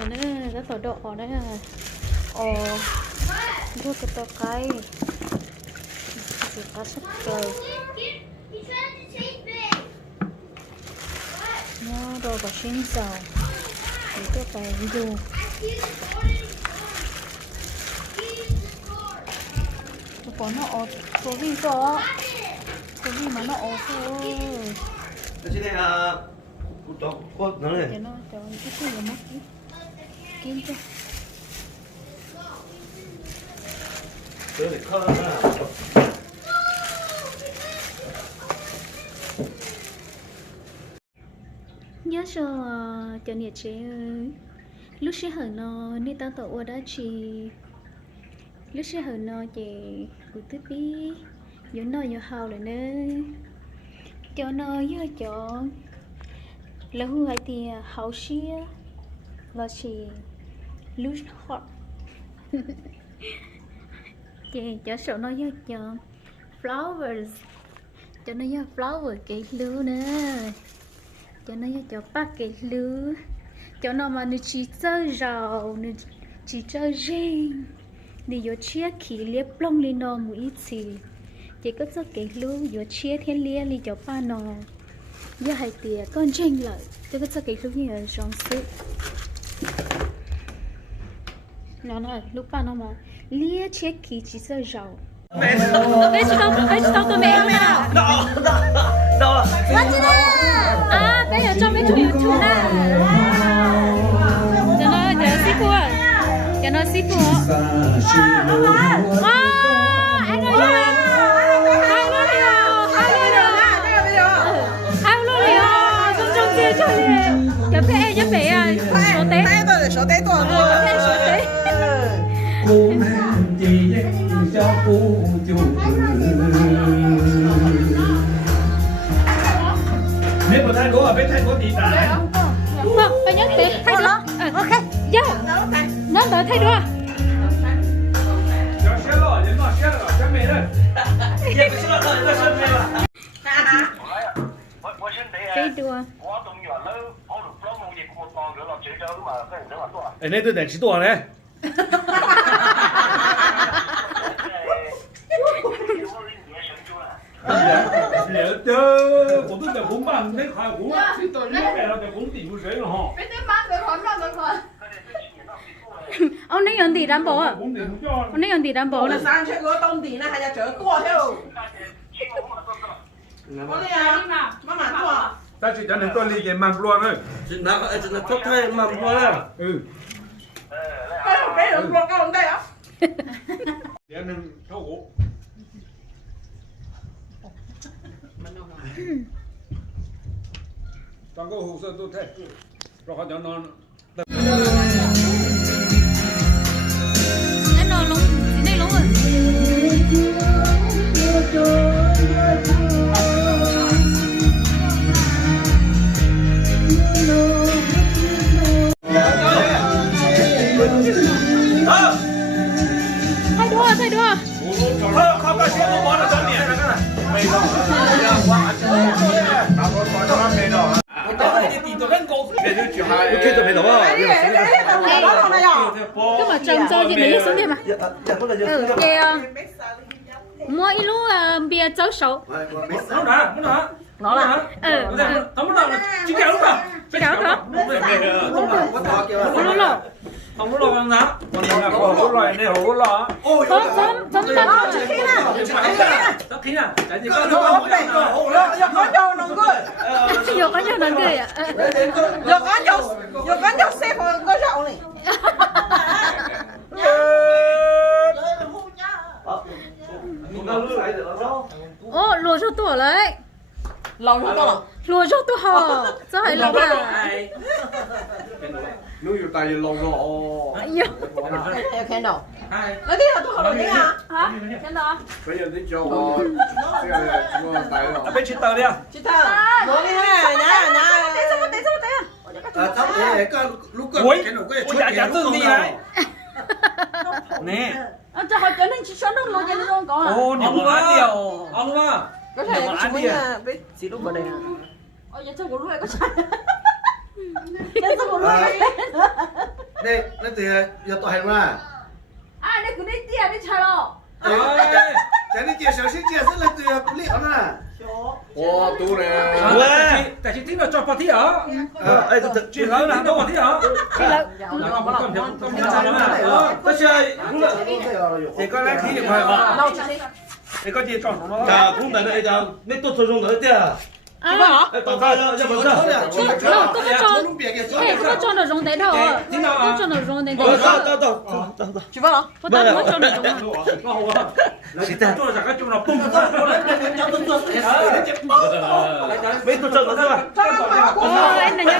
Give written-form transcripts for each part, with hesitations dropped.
Mình nó thổi độ đấy à. Ồ, đưa cái tờ cây. Chỉ có sắp rồi. Nó đồ có xin dầu. Để tôi phải dùng. Có nó ổ số gì rồi. Số gì mà nó ổ thôi. Cái này là có nó này. Cái nó cho cái gì mà mất đi. Kim cho. Cái này khó lắm. Nhớ cho nhiệt chế ơi. Lúc sẽ hở nó đi tao tổ đã chỉ lúc sẽ hở nó chị của tư bí giữa nó giữa hào lại nữa cho nó giữa cho là hư hay thì hào xia và chỉ lúc hot chị cho sợ nó giữa cho flowers cho nó giữa flower cái lưu nữa cho nó cho bác cái lưu cho nó mà nó chỉ chơi rau nó chỉ chơi riêng đi vô chia khí liếp lông lên nó mũi chỉ có cho cái lưu vô chia thiên lia li cho ba nó giờ hai tia con tranh lại cho cái lưu như ở trong sự nó lúc ba nó mà lia chia khí chỉ chơi rau bé tao có mẹ không nào Đâu à bé ở trong mấy chú nè cho nó giờ xí cua cho nó xí cua anh ơi hai lô đi trong kia cho đi cho bé giúp bé à số tế số tế cô mang gì cho cô chủ nếu mà thay gỗ ở bên thay gỗ thì phải phải nhớ để thay đó ok dạ nó đợi thay đó cho xe lọ đến lọ xe lọ cho mẹ đây Vậy cái nó hơi nó sơn mê mà. cái đùa ở đây tôi để chỉ tuổi này nếu chứ cũng tôi để cũng bằng cái khai cũng tôi lúc này là để cũng tỷ của谁了哈 ông ấy nhận tiền đảm bảo à ông ấy nhận tiền đảm bảo nè sang chơi cái đông tiền này hay là chở cua theo má mà cua ta chỉ cho nên tôi lý cái mầm luôn thôi Chuyện nào tốt thay mầm thôi à. ừ cái đường cua cao đây á để nên thâu gỗ trong cái hồ sơ tôi thấy rồi họ cho nó anh nói luôn này luôn rồi thay đua Không có chuyện không có là trong miệng này. Mày đâu? Cái tôi mày đâu à? cứ mà trồng cho gì đấy xuống đi mà kìa mua ít lúc bia cháu sấu nó đã không có chỉ kéo lúc nào chị cáo hả không có lo con nào còn là có loại này hổ lo có nó đó khí à tại vì có cho nó cười vô có nhau nè cười à giờ có cho xếp có rượu này ô lùa cho tuổi đấy lâu rồi con lùa cho tuổi hò sao phải lùa à Nếu như tay lâu rồi. khen đâu nó đi là tôi học được tiếng à hả cái đó Bây giờ đi cho tay rồi. bên chị tờ đi à chị thơ nó đi ha nhá tí Tóc này có lúc có ôi cái nó cái ôi dạ tương đi đấy nè cho họ trở nên chỉ số nó lùa cho nó không có à ô nhiều quá điều ông đúng không có thể chúng mình biết gì lúc vào đây à ôi giờ sao của lúc này có sai cái sao của lúc này đây nó từ giờ tao hành mà À, đây cũng đi tiền đi chờ rồi. cái này chia sẻ sẽ chia rất là từ cũng liệu nè ô tu nè tại chị tính là cho party hả? ấy tôi thực Chị lớn là đâu party hả? tôi chơi thì có lẽ khí điện thoại mà thì có gì chọn nó à cũng tại đây là nên tôi sử dụng được tiền Chị bảo hả? tao ra cho bớt ra tôi có cho nó rong đấy thôi tôi cho nó rong đấy thôi Chị bảo hả? tôi tao cho nó rong tôi là cái chung là bung mấy tôi chơi nó thôi ôi anh là nhà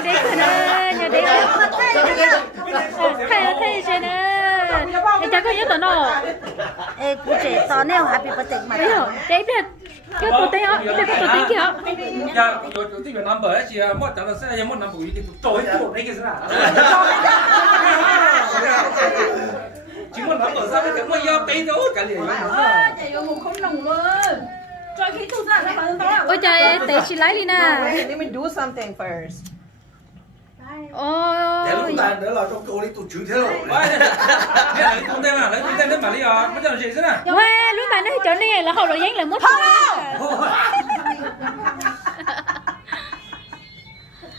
đấy thấy xem nè anh chắc có nhớ tao nó ê cụ trẻ to neo happy birthday mà đấy rồi đấy biết cái tổ tên á cái tổ tên kia 야, 저 이거 넘버야지. 뭐 다른 사람이 뭐 넘버 이게 또 이거 내게서나. 지금 넘버 사람이 뭐 야, 빼도 cái liền. Chạy vô một không nồng luôn. Cho khí thu ra nó bằng đó. ôi trời để chị lấy đi nè Let me do something first. để lúc ôi này nữa là trong cô đi tụt chữ thế rồi lấy con tên mà, lấy con tên đến mà đi à. Bây giờ là gì thế nào? wow lúc này nó chỗ này là hậu rồi dán lại mất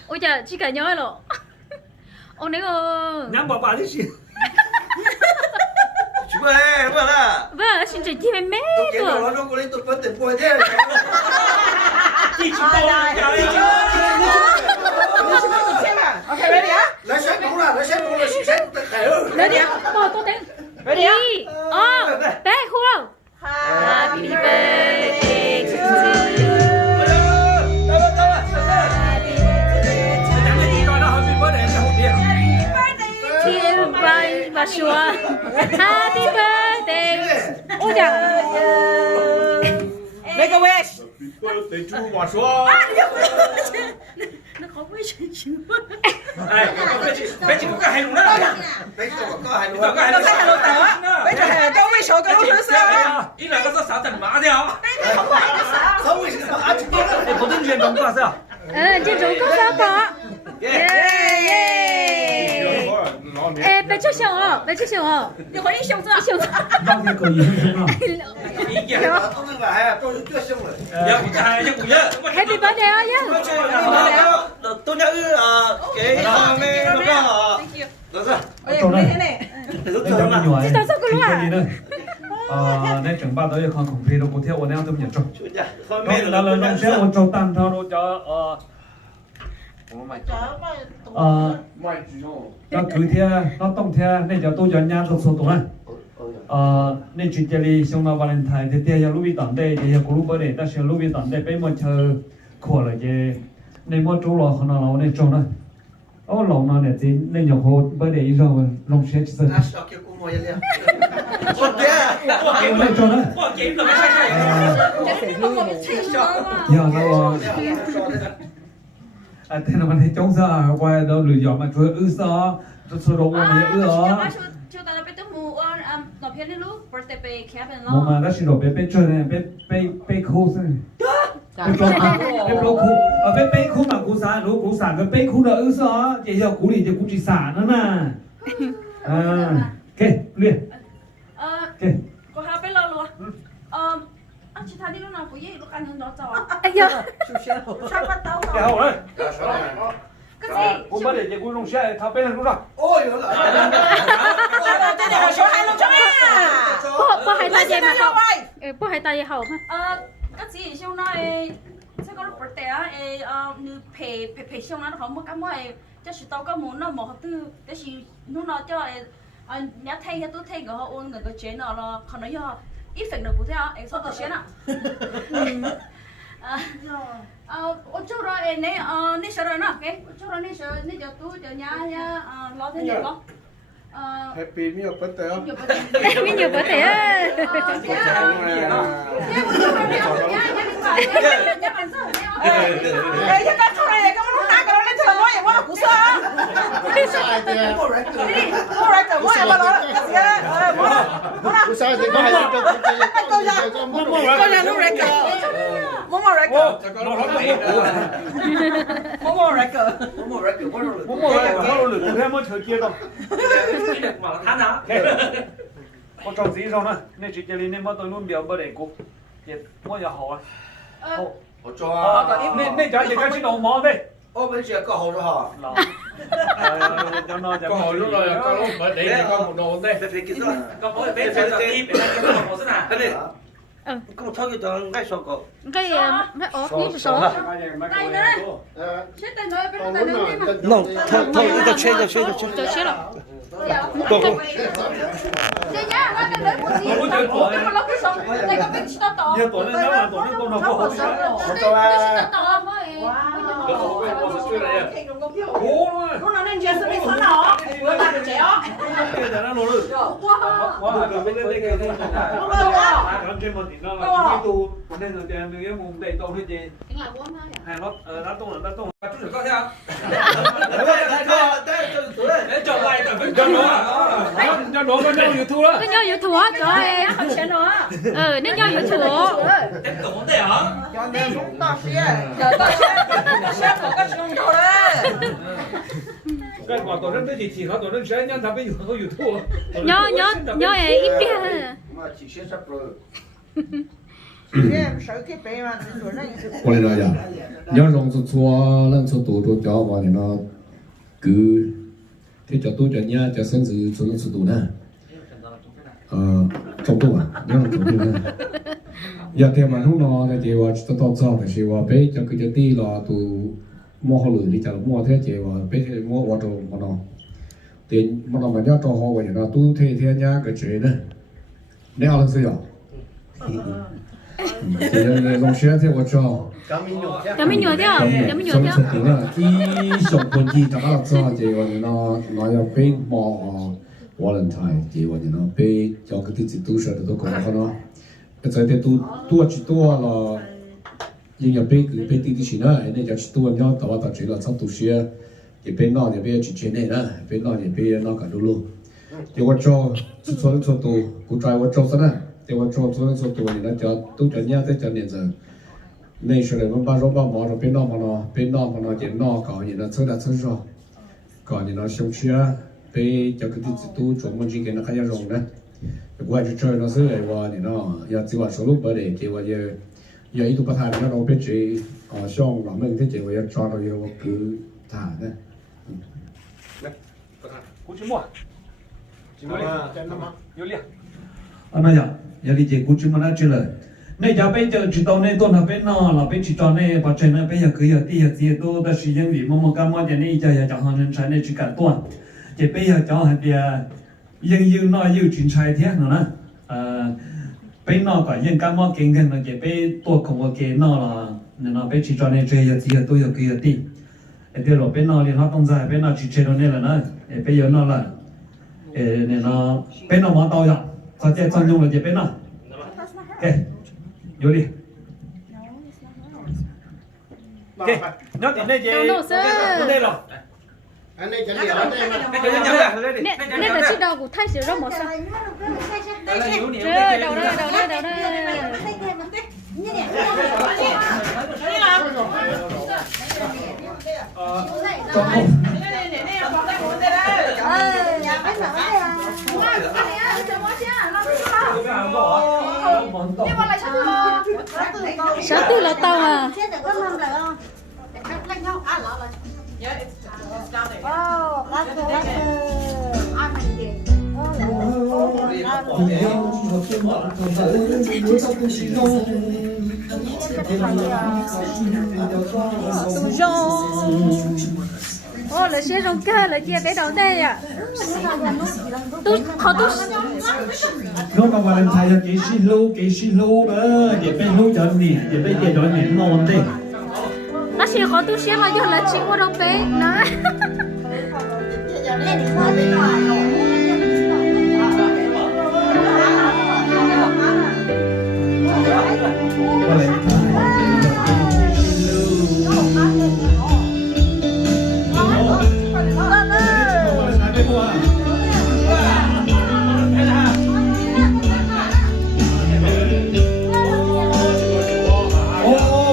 ôi trời chị cả nhớ rồi ông đấy ơi 냥 봐봐 아저씨. chú ơi vừa là vâng xin chị thêm mấy tôi kiến tuổi nó trong cô đi tụt vẫn tiền bồi thế đi chúng tôi. Okay, ready á? lấy sách đúng là sách khải ơi đấy đi bỏ tôi tên Ready á? bé khu Happy birthday to you Thiên bay và xua Happy birthday ôi trời Make a wish. để chú bỏ xuống nó khó quá chuyện chứ bé chỉ có cái hành đó. đấy có hành Có cái hành đó. Bây giờ cho wish cho cái lúc xưa. ý là có sao tận mã theo. không phải là ăn chúng tôi có tiếng truyền đồng qua sao? trên rốn có sao có ê bé chút xíu à bé chút xíu à Điều có đi xong chưa? xíu Bao nhiêu cười gì không? Ý kìa. tôi đang là hay tôi chưa xong rồi Dạ, cũng hai chứ cũng nhớ. Happy birthday nhá tôi nhớ cái này nó có được rồi Ôi, Chỗ như này. thế này. lúc Anh thôi chồng là nhỏ Chị tao sao cứ lúc à? nay trưởng ban tới không cùng phi đâu có theo anh em tôi nhận cho chủ nhà thôi đó là nhung sẽ ôn châu tan thôi cho cho cứ theo nó tông theo nên cho tôi cho nhà tôi số tuổi nên chuyện chơi xong là Valentine thì theo lúc bị tận đây thì có lúc bữa này ta sẽ lúc bị tận đây bây giờ chờ khổ là gì nên mua chỗ lò không nào nên trồng đó lò nào để thì nên nhập hồ bữa này rồi lòng sẽ chỉ à sao kêu cô ngồi vậy con kia nên trồng đó Qua kiếm là cái sai. giờ nó thế là mình thấy chống ra qua đâu lựa chọn mà chúa ư sao tôi số đồ mà ư Chưa tao biết tiếng mù nộp hiện lên lúc birthday pe cap and mà long. nó chỉ đồ bé chơi này bé khô thôi bé khô bé khô mà cú xả lúc cú xả cái bé khô là ư sao chỉ giờ cú đi thì cú chỉ xả nữa mà ok liền ok Có hai bé lo luôn. Anh chị thấy đi lúc nào cũng vậy, lúc ăn hơn đó cho. ai da Sao bắt tao Cái hậu đấy. Cái gì? Cô bắt để cho cô dùng xe tháo bên này luôn rồi. ôi nó lại Cái này là số 2 luôn cho mẹ. bố hai tay dây mà hậu bố hai tay dây hậu ha Cái gì xong nói sẽ có lúc birthday á, như phe xong nó không có cái mới cho sự tao có muốn nó một thứ cái gì nó cho nhá thay tôi thay cái họ uống được cái chế nó là còn nó do ít phần được của thế à, em sao cái chế nào ở chỗ đó em này này sợ rồi nè, cái chỗ đó này sợ này giờ tôi giờ nhà lo thế nào không? happy meal birthday mình nhiều có thể Ê, chứ cái chỗ này cái lúc nãy cái nó lên thường nói vậy quá là cú sơ. sai thì Mua ra cái mua em mà nó cái gì á? Mua ra. sai thì có hay cho Tôi nhà lúc đấy Momo record. nó lắm nó cũ à Momo record. Momo record có rồi. Momo record có rồi từ thế mới chơi kia đâu Cái được mà than hả? có trồng gì rồi nè nên chỉ chơi nên mà tôi luôn biểu bữa để cô thì mua nhà họ Ủa cho. nên cho cái chỉ đầu mỏ đây Ô bên kia có hồ rồi hả? cho nó có hồi lúc rồi có lúc mới để con một đồ đây Để cái đó. có mỗi bên trên là tim để cho nó có rất là Cái này. Ừ. Không thôi cái cho ngay sổ cổ. Cái mấy ốp như số. Đây nữa. Chết tay nữa, bên tay nữa đi mà. No, thôi cái chơi. Cho chết rồi. Chị nhá, nó tay nữa một gì. Cái mà lóc cái sông. Đây có bên chị to. giờ tuổi nó là tuổi nó đâu có hỗ trợ Lúc nào nên chơi sẽ bị xoắn nó. Vừa làm được trẻ ó. cái đó nó luôn quá là bên đây cái này còn trên một thì nó là cái tu nên là tiền người mùng đầy tàu hết gì hàng nó tung chút nữa có theo Đấy, để chọn lại cả với cho nó có nhau YouTube đó cái nhau dự thua trời ơi không sẽ nó nên nhau dự thua tiếp tục vấn đề hả Giờ tôi sẽ có cái chung đồ đấy. cái quả tổ nó chỉ có tổ nó sẽ nhân thằng bây giờ có YouTube nhớ ít kia mà chỉ sẽ sắp rồi.我嚟啦呀，有用出错，咱出多多交话的咯，佢佢就多咗呢，就甚至出出多呢，做多啊，有人做多呢。有啲人通咯，你就話出多做，但是話俾就佢就啲咯，都摸好耐，你就摸睇就話俾佢摸我做我咯，電我諗咪一做好嘅人咯，都睇睇呢個嘴呢，你可能需要。龙学在我找， cảm ơn nhiều theo cảm ơn nhiều 上 theo 出點啊，啲上半節大家知道，就話你咯，我要俾我Valentine，就話你咯，俾有嗰啲節都上都講開咯，一陣啲多住多咯，應該俾佢俾啲錢啦，你就多咗到我到住啦，差讀書啊，亦俾攞亦俾住錢嚟啦，俾攞亦俾攞緊到咯，就我做做到，古在我做乜啦？ để mà cho tuổi nó cho tôi cho nhá tới cho nên giờ này sau này mình bắt đầu mò rồi bên nó mà nó chỉ nó có gì nó chơi là chơi rồi có gì nó sống chia bây giờ cái tôi chuẩn mình chỉ cái nó khai ra rồng đấy qua cho chơi nó chơi qua thì nó giờ chỉ qua số lúc bữa để chỉ qua giờ ít tụ bắt thải nó đâu biết chỉ xong làm mình thế chỉ qua giờ cho nó giờ cứ thả đấy cú chim mua vô liền anh ơi giờ đi chơi cú chim mà nó chơi rồi này giờ bây giờ chỉ tao này tôi là bên nó là bên chỉ tao này bắt chơi này bây giờ cứ giờ đi giờ gì tôi đã sử dụng vì mà cái mà giờ này giờ chẳng hạn nên trái này chỉ cả tuần chỉ bây giờ chẳng hạn thì yên nó yên chuyển trái thế nữa nè bên nó có yên cái mà kinh nghiệm là chỉ bên tôi không có cái nó là nên nó bên chỉ tao này chơi giờ gì tôi giờ cứ giờ đi để rồi bên nó thì nó không dài bên nó chỉ chơi nó này là nó bây giờ nó là nên nó bên nó mà tao giờ sao chơi chân nhung là chỉ bên nó ok vô đi ok nhớ thì đây gì đây rồi Anh này chẳng hiểu đây mà. nên là chiếc đầu của thay sửa rau màu sao đầu sáu tư là tao à ô là xe rong ca là chia cái đầu đây à tôi khó tôi nó có Valentine cái xin lâu đó để bên lâu cho nè để bên để đón nè ngon đi nó sẽ khó tôi xe mà giờ là chỉ mua đâu bé nó ô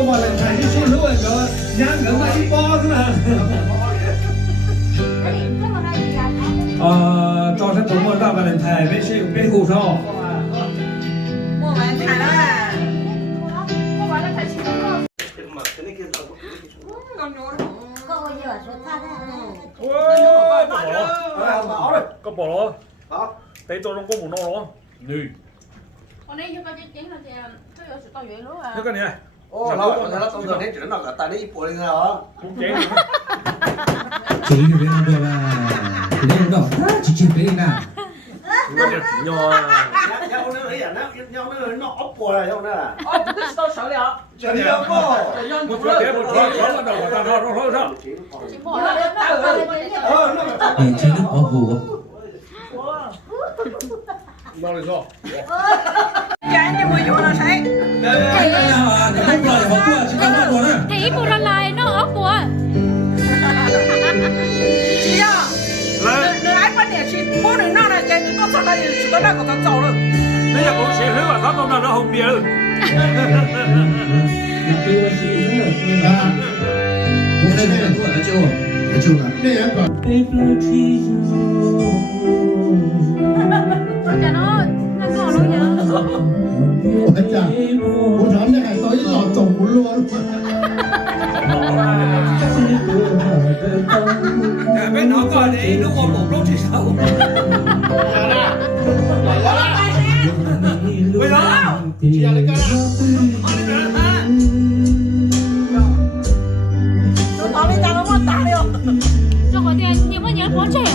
cho sẽ tụng một ta Valentine với sự bên khu sau. Mua bán thải đó à. Mua bán là phải chịu không? Có bao giờ số ta đó. có bỏ lo tay tôi không có một nô lo nè Còn đây chúng ta chỉ là tôi có sự tao vậy luôn à. thế cái này Ô, nó tông thường hết chuyện nó tại đấy bộ lên rồi. cũng chén Chị thì bên đâu là thì đây đâu chị bên nào nó đẹp nhỏ Nhau nó ấy à, nhau nó ốc bò này nhau nè. Tôi tao sợ liệu. Trời ơi cô. một chỗ thế một chỗ nó đầu ta nó sao Chỉ bỏ là tao để chơi nước có hồ nó là sao Cái như mua vô là thấy. cái nào để không lời họ qua chỉ cần bắt đồ nữa Thấy bộ ra lại nó ốc của. Chị à. Nữ ái quan điểm chị mua được nào này cái những con sót này chúng ta đang có thằng giàu rồi. bây giờ cũng sẽ hướng vào tháp tông nó hồng bia hôm nay là của nó chưa là Chả nó ngỏ luôn nhá. Ôi chà, cô thám này hay tới lọt tổng luôn. bên nó coi đấy lúc một lúc thì sao bây giờ Nó tao lên ra nó ngon ta đi không? Cho có tiền nhưng mà nhớ có trẻ.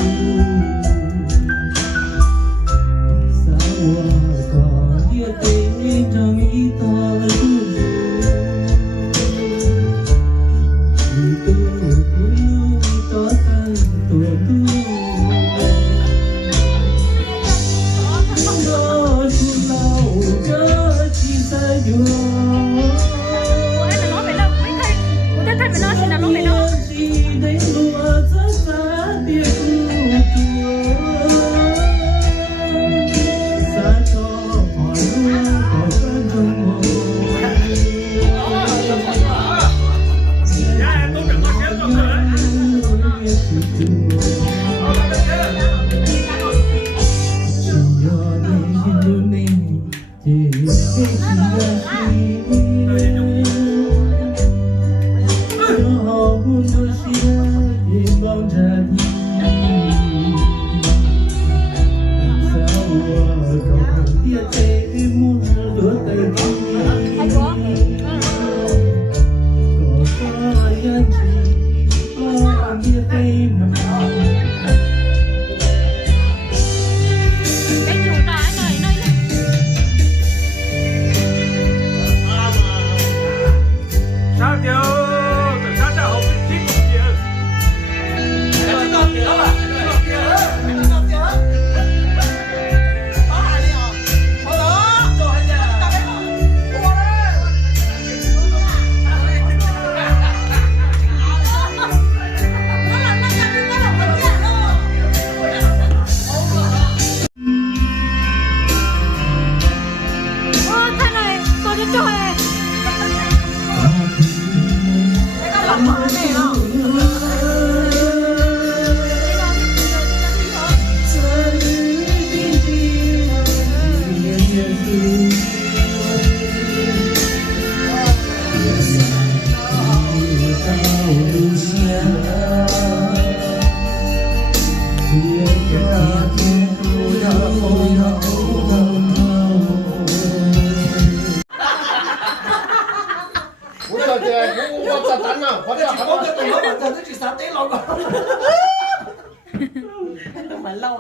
Mà lâu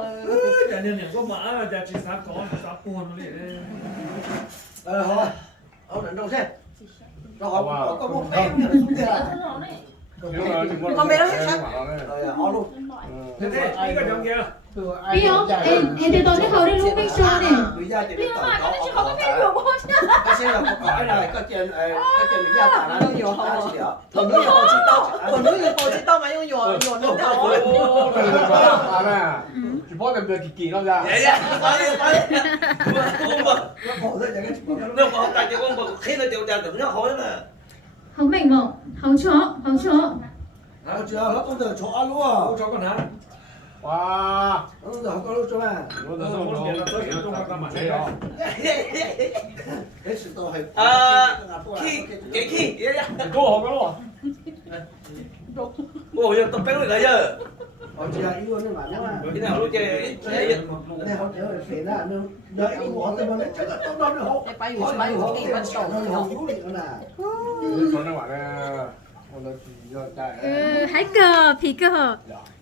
Chả nên có mã chả chỉ sát có sát buồn nó để Thôi. Ông định đâu xem. Rồi có một em nữa xuống Còn bé nó hết sắc. Rồi on luôn. thế cái trong kia Đi không? Em thì tôi thấy hầu đi lúc biết sao này. Bây giờ thì Đi mà cái này chỉ không có cái nhiều quá chứ. cái xe là có cái này có trên cái gia tả nó nhiều hơn đó. Còn núi hồ chỉ tao, còn núi hồ chỉ tao mà用油nước đảo. Chỉ bỏ cái kỳ kỳ nó ra. vậy con bậc Nó khổ rồi cái nó còn tại con bậc khi nó điều tra tưởng nó hỏi là Hấu mảnh mỏ, hấu chó, hấu chó. 还有只要他懂得炒阿路啊，找个男，哇，懂得好高路做咩？我那时候我别的这些中国干嘛去啊？你知道係去，你多好个咯？我要当兵嚟嘅。我知啊，呢個你話咩嘛？你好似你好似係肥啦，你有一個我哋問你，這個都當你好，你擺完擺完幾分鐘好有力㗎啦。你講你話咧，我都知咗真係。Hãy cờ thì cờ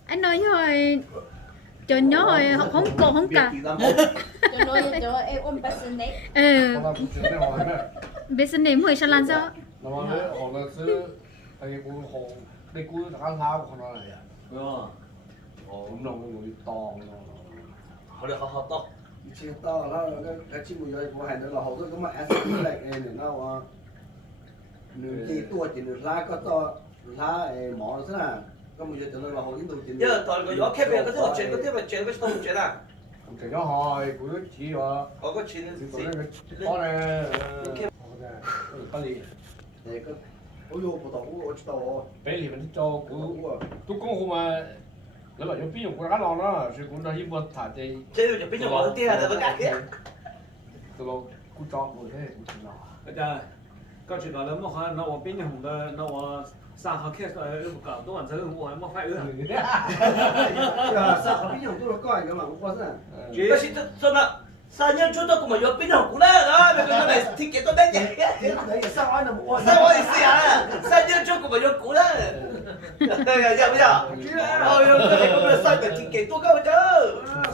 anh nói rồi cho nhớ rồi không cổ không cả cho nói cho em ôm business ừ 我都唔知你話咩。 business hồi sao làm sao 那麼咧，我嗰時係會學，你估打下可能嚟啊？哦，咁樣會當咯。我哋學多。以前到啦，個節目有我係你落好多咁啊 S 嚟嘅，你嗱話，你幾多錢你拉個多拉網先啊？咁咪就落好呢度錢。因為代個我 cap 嗰啲我轉嗰啲咪轉嗰啲都唔轉啊？唔轉咗係嗰啲錢我。我個錢先。我咧，不離。誒個，我有葡萄柚，我知道哦。俾你們做股，都講好嘛。你話有邊用過啱浪啦？水管都要冇彈地。即係就邊用我啲啊？就咁解嘅。就攞古裝冇咧，唔知啦。大家，刚知道了，我看那我边红的，那我三号开搞多晚车，我没发热。三號邊用都落ก้อย㗎嘛，我講真。但是真的。三年出到咁咪有邊度估咧？啊，咪佢咪貼幾多咩嘢？你三萬都冇。三萬意思啊！三年出咁咪有估咧？要不要？哦，要咁咪三年貼幾多夠啫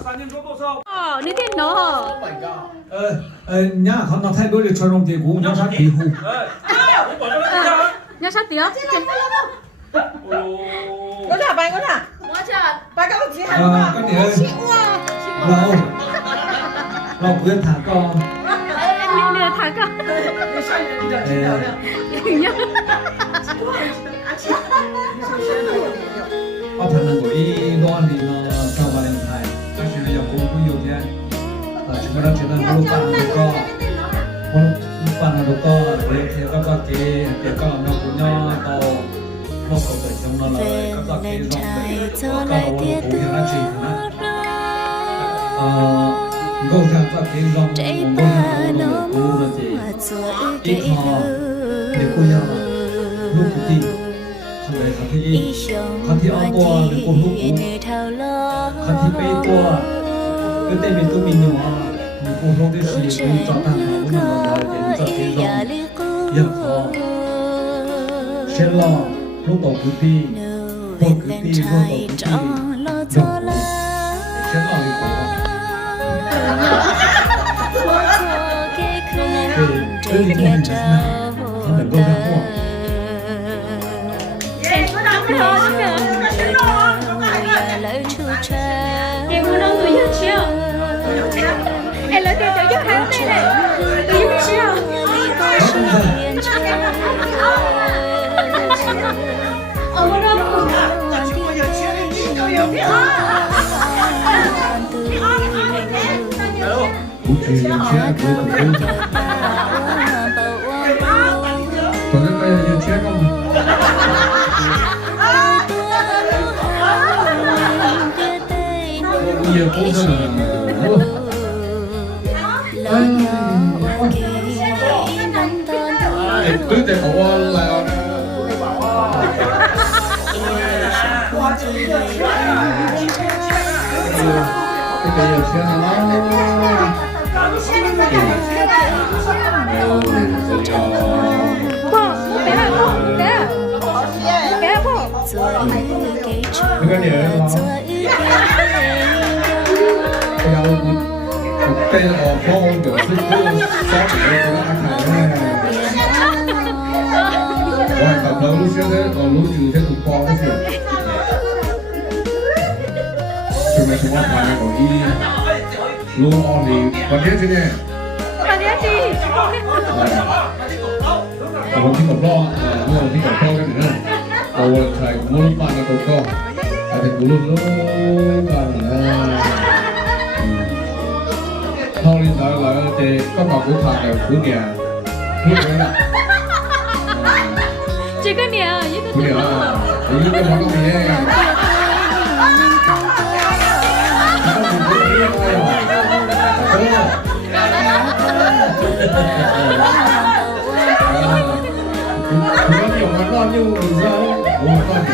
？3年出多少？哦你thế nó nhà họ nó thay đổi được cho rong tiền cũ nhà sát tỷ hụ nhà sát tiếng có trả bài có trả mua cho bài các chị hàng cái này lâu quyên thả con anh đưa thả con có khả năng của y đoan thì nó sau Valentine các chị này cũng có nhiều thế chúng ta chỉ là lúc bạn được co lúc bạn được co để theo các bác kia để các nó cũng nhau to nó có thể trong nó là các bác kia dòng để các nó cũng hiện ra chỉ hả câu rằng các cái dòng cũng có là cô là gì ít họ để cô nhau lúc cũng tin không phải là cái khăn thì áo to để cô lúc cũng khăn thì bé to cái tên mình tôi mình nhỏ mình cũng không biết gì cũng chọn thằng nào cũng là đến chọn cái dòng giờ họ sẽ lo lúc đầu cứ đi hồi cứ đi lúc đầu cứ đi được sẽ lo đi của cái gì cũng mình là không phải câu ra của em muốn đâu tôi yêu chiều em là tôi yêu hắn đây này tôi yêu chiều ở một đâu cũng cũng chỉ là chuyện của tôi tôi rất là nhiều chuyện không nhiều cô rồi cứ để họ là cái này là chuyện cái này là đây là có một kiểu sức của sáu để cho anh này ngoài tập đầu lúc trước đấy còn lúc trừ thế tục qua cái chuyện chúng ta chúng ta phải có ý luôn on thì còn biết thế này còn biết gì còn thích cặp lo mua thích cặp lo cái nữa rồi thầy mua lúc bạn là cặp lo thầy cũng luôn là thôi đi lại thì các bạn cũng thật là của nhà lúc đấy là chỉ có nhà 不了，我一个毛东西。我有个乱用，你知道？我乱点。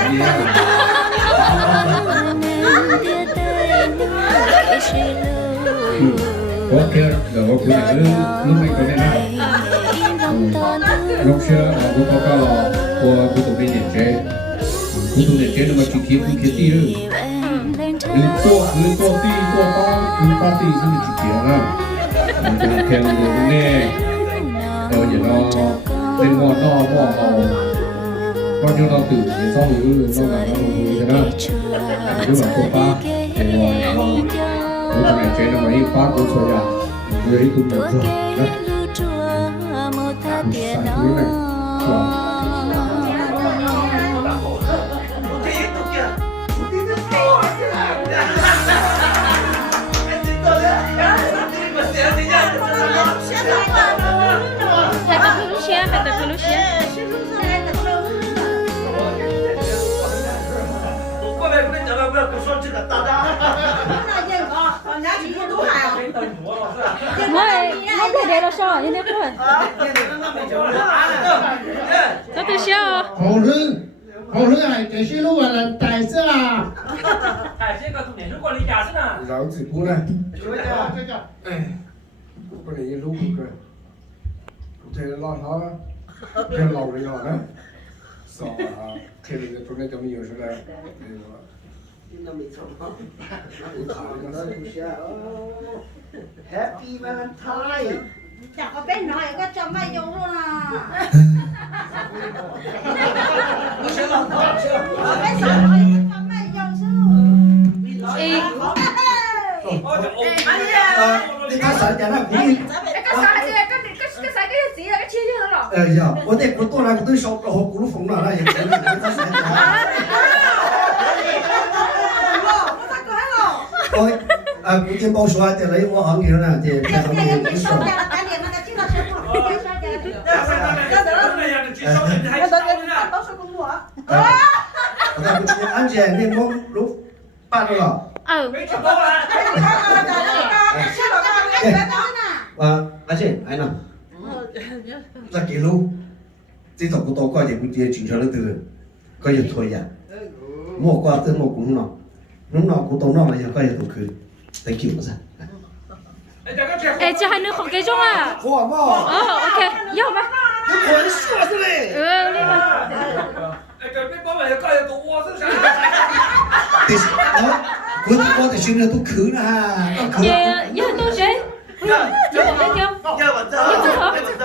我kia giờ我估計都未嗰啲啦。lúc xưa我có cái là của tụi mình nhận chế, của tụi nhận chế nó mà chỉ kiếm tí rồi. Cứ to tí to ba tí xong rồi chỉ kiếm là, mình khen được nghe, rồi giờ nó lên ngon nó mò bao nhiêu nó từ thì sau rồi nó là nó như thế đó, cứ là to ba, thì rồi của tụi nhận chế nó mấy ba cũng số ra, người tụi mình rồi đó. Sai cái này, Nó để đây là sao? Như thế thôi. Sao tôi sao? Hầu lư này cái xe lúc là tài xế à? Tài xế có tụi này nó còn đi trả nữa. giáo chỉ cú này. Cái này lúc rồi, thế là lo cái lâu rồi đó. Sợ thế là chỗ này cho mình nhiều rồi đấy. Happy Valentine. Chả có bên nói có cho mày dùng luôn à. Ở bên xã nói có cho mày dùng chứ. Đi cá sấu chả là cũng đi. Cái xã cái gì là cái chia như thế nào? Dạ, có thể có tôi là tôi sống ở hồ cũ phòng nào là hiện tại là cá sấu chả. Ôi, cũng chỉ bao số thì lấy qua hàng nhiều nè, thì cái hàng nhiều cái số. Cái cũng anh chị nên mong lúc ba đứa rồi. Anh chị, anh nào? Ra kỷ lục. Chỉ thằng của tôi coi thì cũng chỉ chuyển cho nó từ coi như thôi à. Mua qua tới mua cũng nó. Lúc nào cũng tôi nói là coi như tôi cứ thank you mà. Ê, cho hai đứa không cái chung à? Không mà. Ok, vô mà. Cái quần sửa thế này. Đi mà. Cái biết có mày coi tụi mua chứ sao? Thì đó, cuối tuần tôi xin là tôi khứ là. Dạ, tôi chế. Chưa có biết không?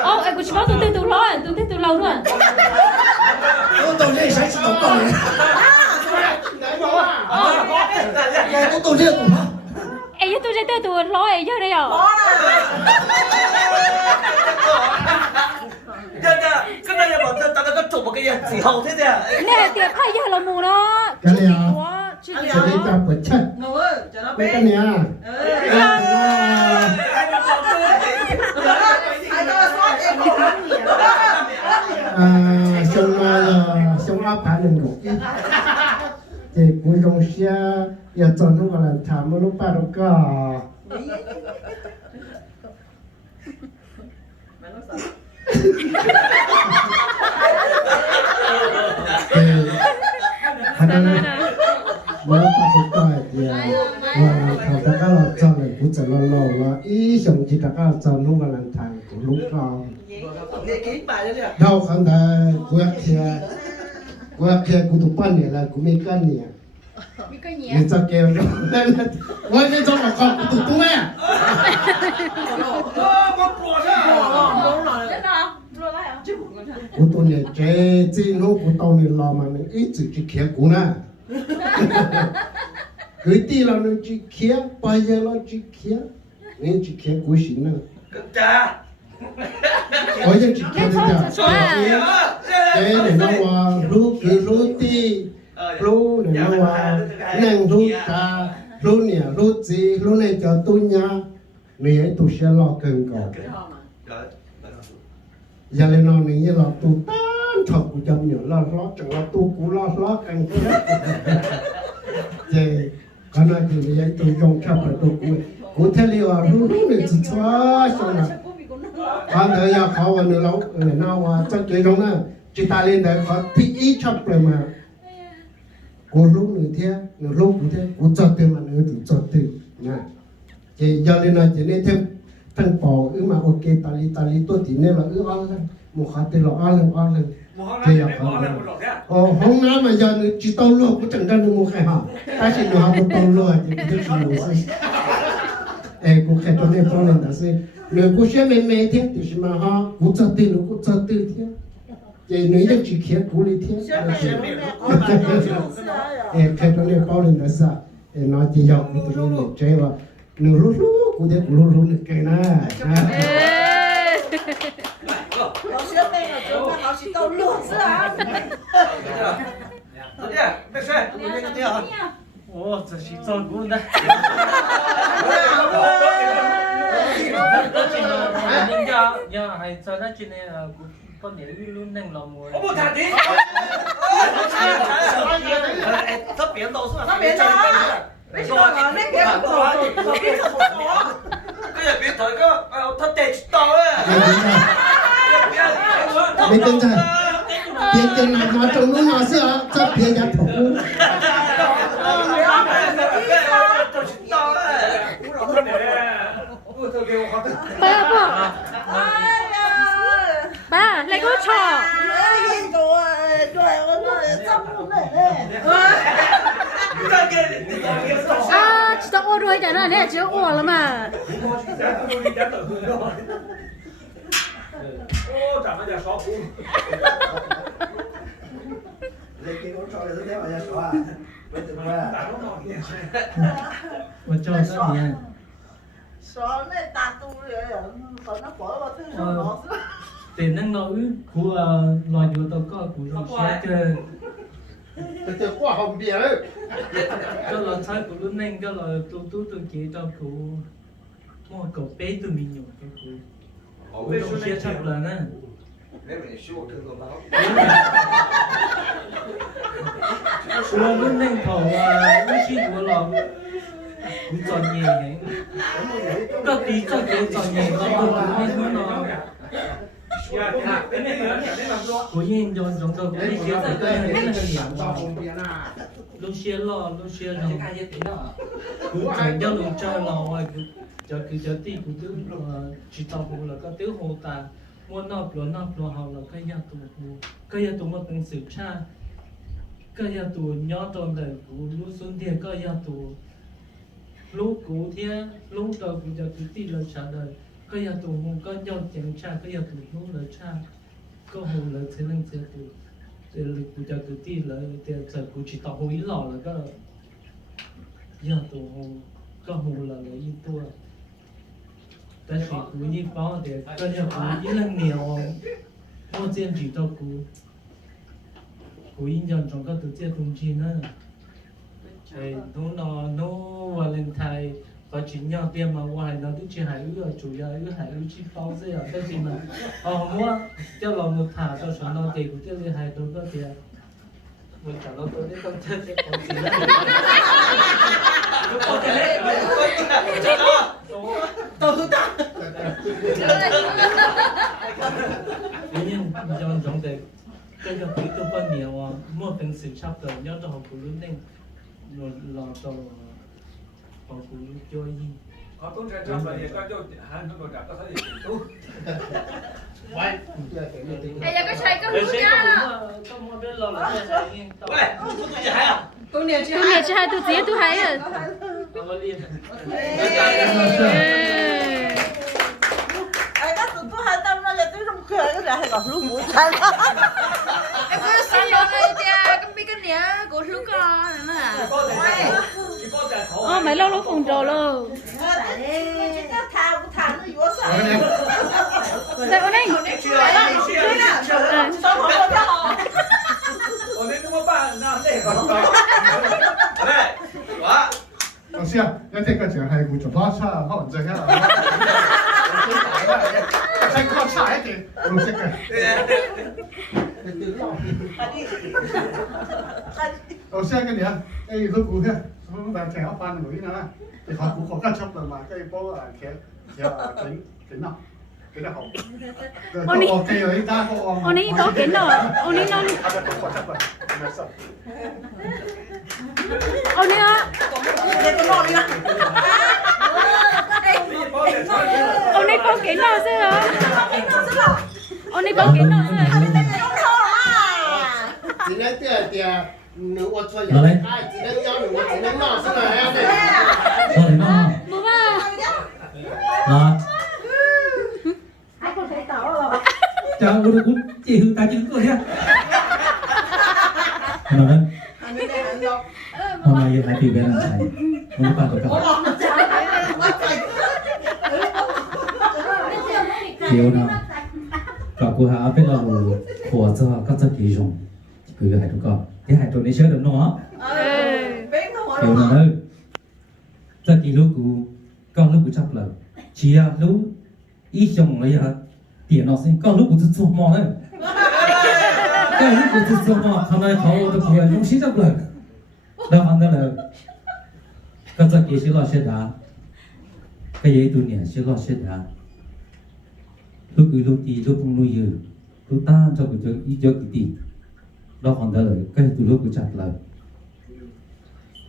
Ô, em cũng chỉ bảo tôi từ lâu rồi. Tôi đây sáng tôi còn. Tôi đây cũng hả? Ê, tôi chế tôi lo ấy giờ đây à? cái này mà ta có chụp một cái gì hậu thế à? Nè, tiệp khai giờ là mù đó. Cái này à? Cái này ta bật chân. Cái này à? Xong áp phá lên ngủ. Thì cuối trong xe, giờ chọn lúc là thảm một lúc ba đâu cả. Mới bắt đầu coi thì thằng ta cái là chọn này cũng chọn lo là ý xong chỉ ta cái chọn lúc là thằng cũng lúc nào. Đâu không ta quẹt kia cũng tụt pan này là cũng mấy cái này. Người ta kêu rồi, quay cái trong là con tụt tung à? Của tôi này chế chỉ nó của tôi này làm mà ít chỉ kia cũng nè. Cái tí là nó chỉ kia, bây giờ nó chỉ kia, nên chỉ kia của xin nè. Bây giờ chỉ kia đấy à? Cái này nó rú tí. Lô này nó nàng lô ta lô nè lô gì lô này cho tôi nha này ấy tôi sẽ lo cần cầu giờ lên nó này là tôi ta thọ của chồng nhiều lo chẳng là tu cũ lo càng kia vậy còn nói thì bây giờ tôi dùng theo phải tu cũ theo liệu lúc này chỉ cho xong là còn thời gian khó hơn nữa lâu nào chắc chơi trong đó chỉ ta lên đấy có thích ý chấp rồi mà cô lúc nữa thế nữa lúc cũng thế cô cho tiền mà nữa chủ cho tiền nè chỉ giờ nên là chỉ nên thêm thằng bỏ mà ok ta li tôi thì nên là ăn một khát tiền là ăn lên thì là không nói mà giờ chỉ tao luôn cũng chẳng ra được một khai hả ta chỉ được học một tao luôn thì cái gì nữa cô khai cho nên phong lên là gì nếu cô xem mẹ thế thì mà ha cô cho tiền thế vậy nếu như chỉ kia cô đi thế khai cho nên phong lên là sao nói chỉ học một tao luôn chơi vào nửa lúc cô thấy cô lúc nữa cái này老师妹了，准备好去到乐是啊。怎么样？没事，我那个电话。我这是照顾的。人家还在那今年过年luôn nâng lòng rồi. 我不谈的。他别倒是吧？他别倒，为什么我那边不倒？我别倒不倒。cái này biết thời cơ, thật đẹp to đấy. Mấy tên trời, tiền tiền là nó trong nó mà xưa, chắc tiền nhà thủ. Ba, lấy có trò. À, chỉ tao ô đuôi chả nào nè, chỉ ô lắm mà. Ô, chẳng bao giờ xóa cũ. Lấy cái con trò này thế mà nhà xóa. Bây giờ mà. Mà cho nó gì à? Xóa này ta tu rồi, còn nó bỏ vào thứ nó. Tiền năng nói của loài vừa tao có của nó sẽ chơi. Tôi qua hồng bia ấy. Cho là sai của lúc này cho là tôi chỉ cho của một cậu bé từ mình nhổ cái của với đồng xe chắc là nè là lúc này thầu lúc chi của lò cũng chọn nhẹ này có tí cho cái chọn nhẹ có được cũng nó của nhiên giống đầu cái kia phải cái này là gì lúc xe lo cũng phải cho lúc chơi lò cho tí của thứ chỉ tao cũng là có tiếng hồ ta muốn nộp họ là cái nhà tụ một từng sự cha cái nhà tụ nhỏ trong đời của lúc xuân thì cái nhà tụ lúc cũ thì lúc đầu cũng cho tí là trả đời cái nhà tụ không có nhau tiếng cha cái nhà tụ lúc là cha có hồ là thế năng thế tụ để lực của cho tí là để giờ của chỉ tao hồ ý lò là cái nhà tụ hồ có hồ là lấy tua但是古一包的，个叫古一能鸟，我见几道古一讲整个都这东西呢，nó Valentine và chỉ nhau tiêm mà ngoài nó cũng chỉ hải ư chủ yếu hải ư chỉ bao giờ ở cái gì mà mua cho lòng một thả cho số nó tiền của cái gì hải đâu có tiền mình trả nó tôi đấy con chơi sẽ có gì tôi ta tuy nhiên trong trong cái cái tôi quan niệm mua từng sự sắp tới nhớ cho học của luôn nên rồi lo cho học của cho gì có tốt ra trong là gì có cho hàng tôi trả có thấy gì tốt vậy Bây giờ có chơi có hú nha. có mua bên lo là vậy tôi gì hay à Tôi niệm Tôi nghe chơi tôi dễ tôi hay à. có liền các tụi tôi hai tâm là tôi không cười cái này hay gặp lúc mũi chán. Em có xin lỗi tia cái mấy cái nè của lúc con nữa. Mày lâu phùng trò luôn. Chúng ta thả nó vô sợ. Đây con này. Sao không có họ? còn đến có bạn nào để còn này quá 老师啊，一聽個詞係會做拉差，可能正啊。正確差一點，綠色嘅。đầu xe cái gì á cái gì tôi cũng thế tôi đang chạy học ban người nữa thì họ cũng có các chấp rồi mà cái bố là kéo kéo nào cái nào không tôi ok rồi ta có ông ấy có kiến rồi ông ấy nó ông ấy á ông ấy có kiến nào chứ hả ông ấy có kiến nào chứ chỉ nói tiền nếu ở chỗ nhà ai chỉ nói nhau nếu chỉ nói nào sao là em này thôi đấy nó bố ba nó Hai con thấy tao rồi. chào udah pun cih tajin tu ya mana mama ya happy valentine lupa tuh kau điều nào cả cô hạ biết là của cho các gia kỳ dùng cứ hai tụi con cái hai tụi này chơi được nó điều nào đâu gia kỳ lúc con lúc chấp là chia lúc ít dùng lấy hả tiền nó sinh con lúc của tôi mò đấy cái lúc của tôi mò thằng nàyเขาtôi phải dùng xí chấpเลยแล้วอันนั้นเลยก็จะกี่สิเราเสียดายก็ยัยตัวเนี่ยสิเราเสียดายลูกคือลูกตีลูกพุ่งลูกยืนลูกตาจะกูจะอีเจอกี่ตีเราอันนั้นเลยก็ตัวลูกกูจัดเลย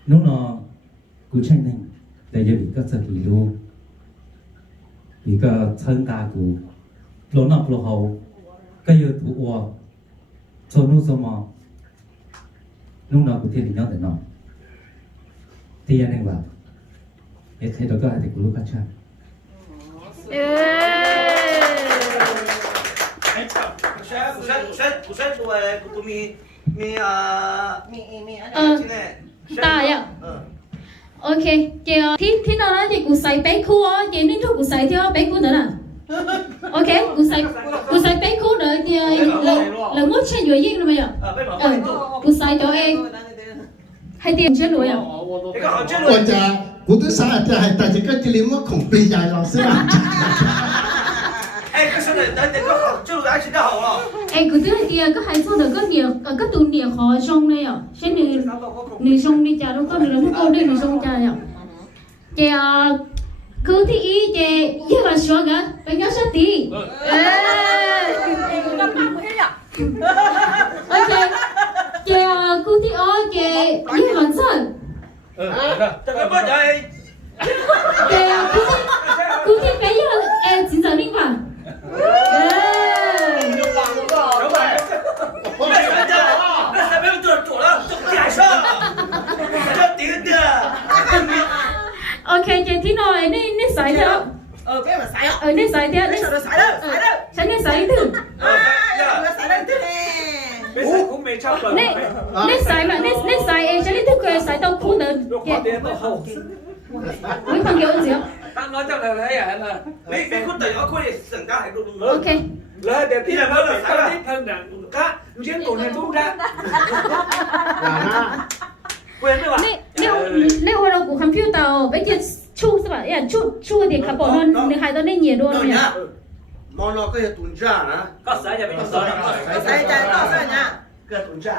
นู้นน่ะกูใช่ไหมแต่ยังมีก็จะกี่ลูกมีก็เชิงตากูหลงนับหลงเขาก็ยังตัวชนนู้นสมองนู้นน่ะกูเที่ยวหนีนั่งแต่นอนที่ยังไงวะเอ๊ะเดี๋ยวก็ให้เด็กรู้กันใช่ตายอ่ะโอเคเจ้าที่นอนนั้นกูใส่เป๊กคู่อ่ะเจ้านี่ทุกกูใส่ที่ว่าเป๊กคู่นั่นน่ะโอเคกูใส่เป๊กคู่เดี๋ยวเจ้าlà ngút trên dưới yên rồi mày àกูใส่cho em hay tiền chưa lùi à我家我都啥的还大家个这里么恐怖呀老师啦哎，个兄弟，等个好，就来吃的好了。em cứ thứ kia có hay sao được có nhiều có tụ nhiều khó trong đây à sẽ nửa trong đi chả đâu có nửa lúc cô đi nửa trong chả nhở chị cứ thì ý chị như là xuống á phải nhớ sát tí ok chị cứ thì chị như là sao cái bớt đây. chị cứ thì cái như là em chính xác linh hoạt ok chị thì nói nên xài theo cái mà xài á nên xài theo nên xài đó xài nên xài thử xài lên thứ nè nên xài mà nên xài em sẽ lên thức cười xài tao khu được mấy con kiểu gì không Tao nói cho là thế à là mấy cái con tiểu con này sừng cao hay đúng ok là để tí là nó là sao đi thân đàn cá riêng cổ này tung ra quên đấy bạn nếu hồi đầu của computer bây giờ chu sao bạn chu thì cả bộ nó hai tao nên nhiều luôn nhỉ mà nó cái tuần tra nè có sai giờ mình có xài chạy đó xài nhá cái tuần tra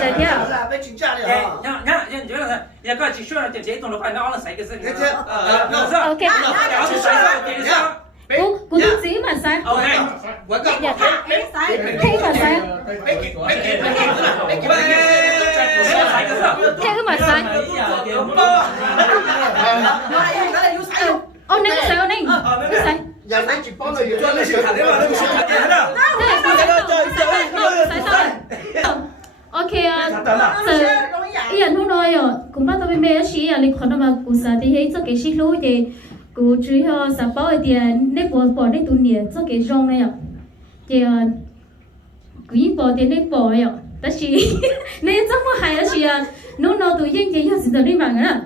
giải thích là cái chính tra đấy hả nhá nhá là nhà có chỉ số là chỉ tổng nó phải nó là sai cái gì cái thế ok cô thích gì mà sai quay cặp thế mà sai thế mà sai ông này sai ông này sai nhà này chỉ bao người cho nên sự thật đấy mà nó sự thật thế nào ok ý anh không nói rồi cũng bắt đầu mấy chị à lịch hoạt động mà cũng sao thì thấy cho cái shit lối thì cũng chỉ họ sao bảo thì nếp bỏ nếp tụi nhỉ cho cái rong này à thì quý bỏ thì nếp bỏ à ta chỉ nên chắc mà hay là chị à nó tụi dân thì họ sẽ được đi bằng á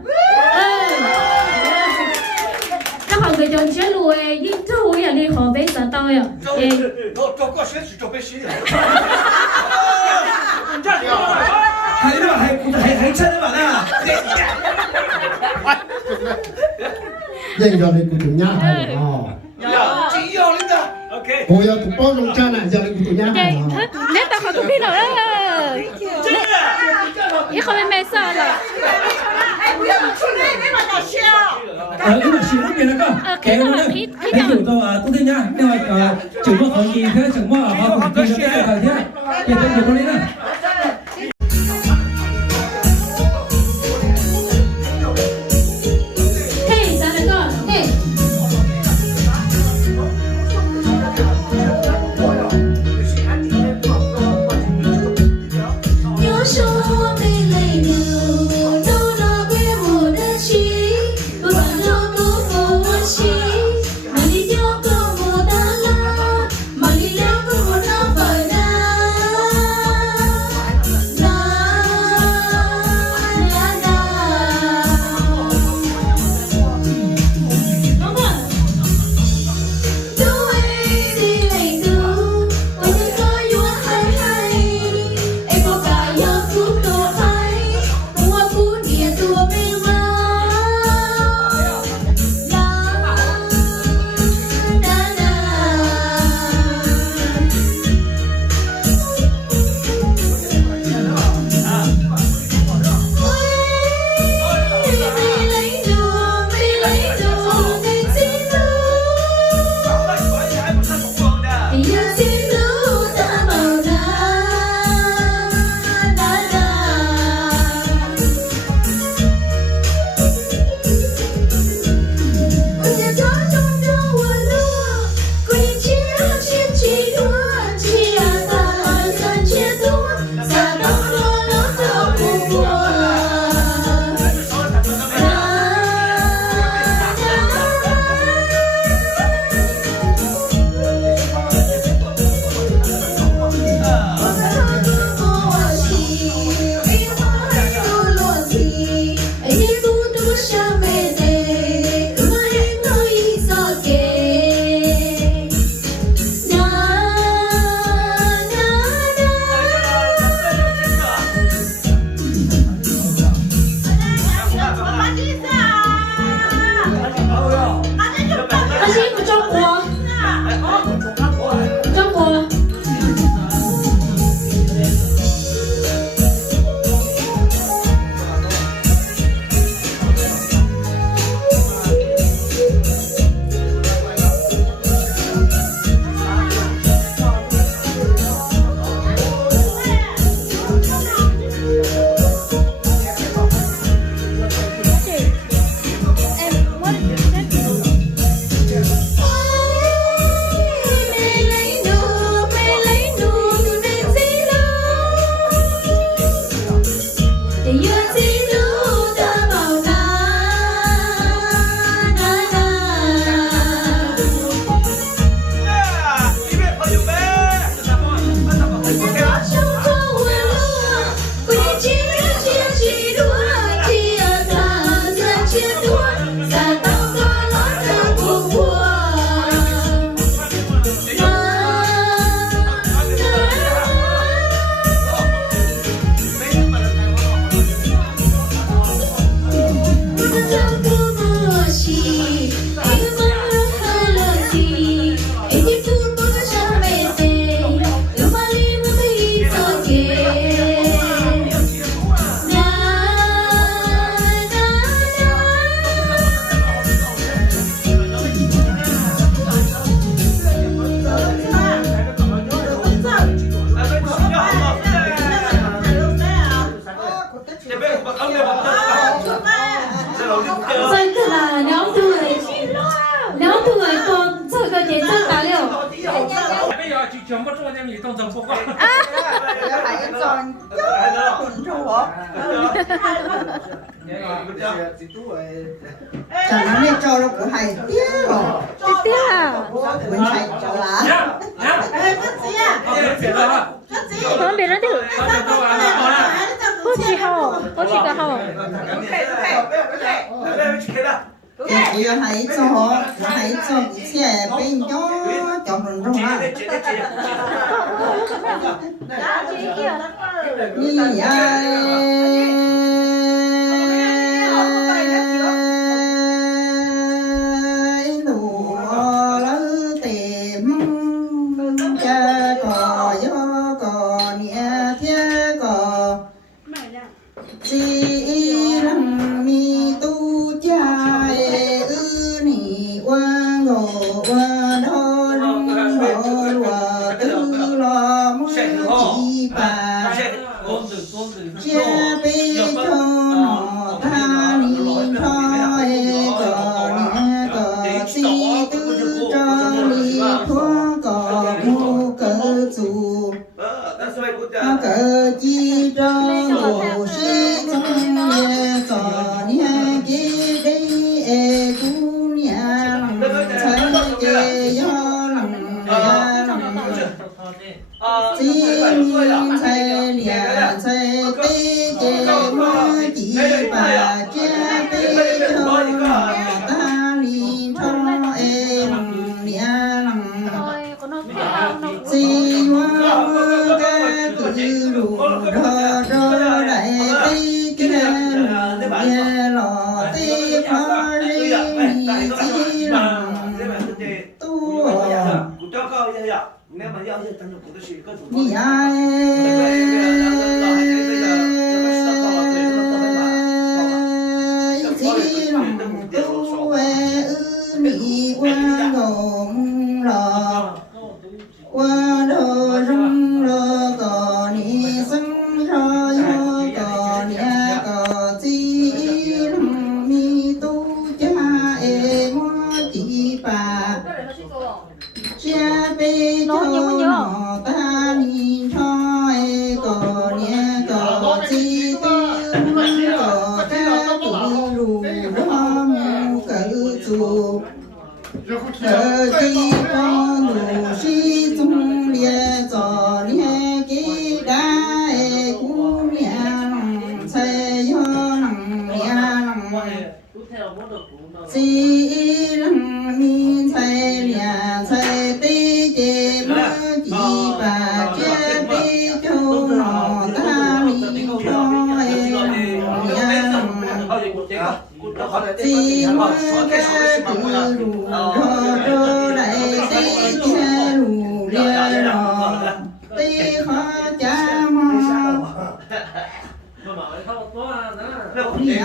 các họ người chọn chế lùi nhưng chú ý là đi họ bé sao tao à cho có sẽ chỉ cho bé xí hay đó hay chân đấy bạn à dành cho đi cùng nhau hay chỉ yêu lên đó ok Ôi tụi bố trong cha này giờ lại tụi nhá. Nét tao không biết rồi. Ý không biết mẹ sao rồi. Nhưng mà chỉ lúc này nó có cái nó đấy kiểu tôi thế nhá nhưng mà chừng mà có gì thế chừng mà họ cũng kia cho cái thế thì tôi hiểu đấy nè. Vâng, thật là nếu tuổi con sợ cơ chế rất tá liệu. Bây giờ chị chấm một cho em nghỉ trong dòng số con. Chẳng nói nên cho nó cũng hay tiếc rồi. Tiếc à? Mình hay cho lá. Không biết nó được. Có chị hầu, có chị cả hầu. Thì vừa hãy cho họ, hãy cho xe bên cho mình trong đó. Như ai lúa lỡ tìm chỉ lòng tu nếu mà giao dịch thành một cái gì có ni ai chỉ lòng tu mi qua gồm lò qua đồ rung lò cò ni sưng rồi cò ni cò chỉ lòng mi tu cha em chỉ bà cha bê cho nó ta ni cho e cò ni cò chỉ tư cò ta tu lù lo mu cử chu chỉ con lù si tung lia cho lia kí đá e cú lia lòng xe yo lòng lia lòng chỉ lòng mi xe lia xe tí chế mơ chỉ bà chế tí cho nó ta mi cho e lòng lia lòng chỉ mơ cái từ lù đô đại tí chế lù lia lò tí khó cha mơ ni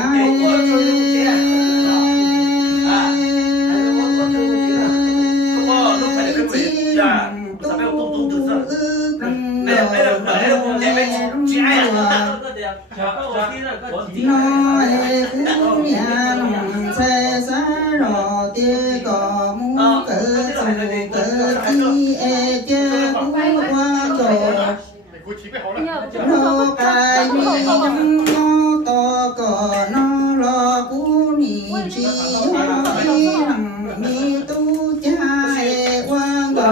nó u nhà lòng xe xa rò tia cò mu cỡ sù cỡ chi e chơ cú qua cò nó cài mi nhắm nó to cò nó lo cú ni chi hỏi lòng mi tu cha e qua cò